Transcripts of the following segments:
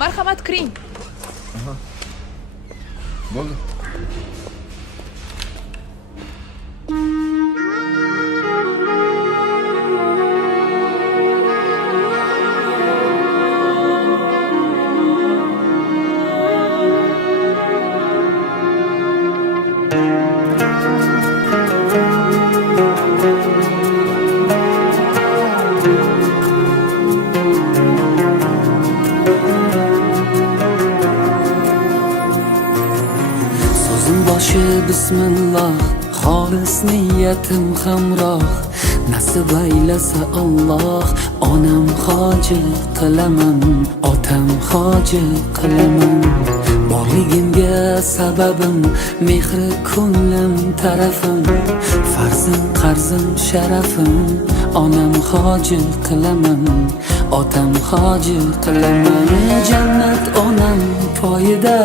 Marhamat kiring. Bo'ldi. So'zim boshi bismillah, xolis niyatim hamroh. Nasib aylasa Alloh, onam hoji qilaman, otam hoji qilaman. Borligimga sababim, mehri ko'nglim tarafim, farzim qarzim sharafim. Onam hoji qilaman, otam hoji qilaman. Jannat onam poyida,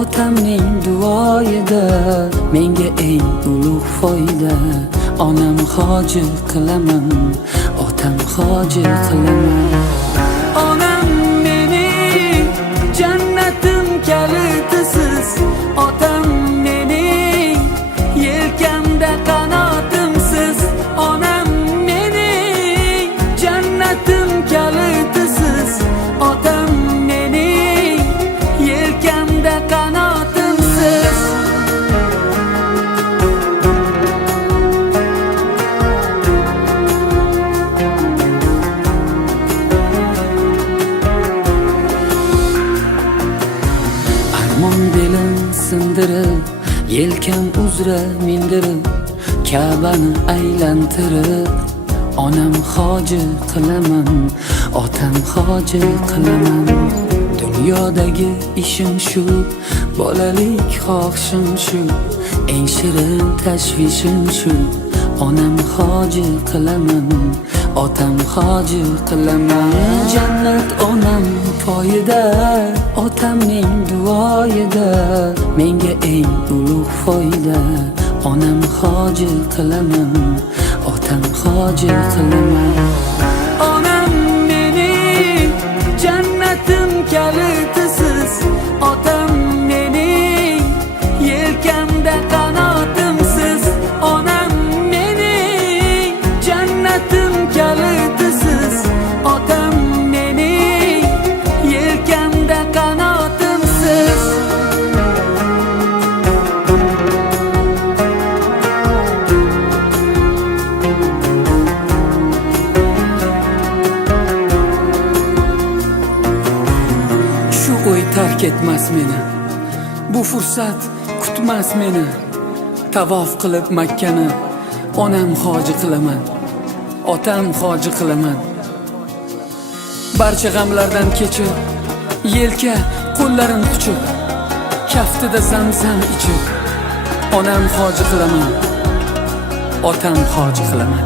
otamning duoyida, menga eng ulug' foyda. Onam hoji qilaman, otam hoji qilaman. Onam mening jannatim kalitisiz, otam mening yelkamda qanotimsiz. Onam mening jannatim kalitisiz, otam mening yelkamda qanotimsiz. Armon belim sindirib, yelkam uzra mindirib, Ka'bani aylantirib, onam hoji qilaman, otam hoji qilaman. Dunyodagi ishim shu, bolalik xohishim shu, eng shirin tashvishim shu. Onam hoji qilaman, otam hoji qilaman. Jannat onam poyida, otamning duoyida, menga eng ulug' foyda. Onam hoji qilaman, otam hoji qilaman. Onam mening jannatim kalitisiz, otam mening yelkamda qanotimsiz. Onam mening jannatim kalitisiz, otam mening yelkamda qanotimsiz. Shu o'y tark etmas meni, bu fursat kutmas meni. Tavof qilib Makkani, onam hoji qilaman, otam hoji qilaman. Barcha g'amlardan kechib, yelka qo'llarim quchib, kaftida zamzam ichib, onam hoji qilaman, otam hoji qilaman.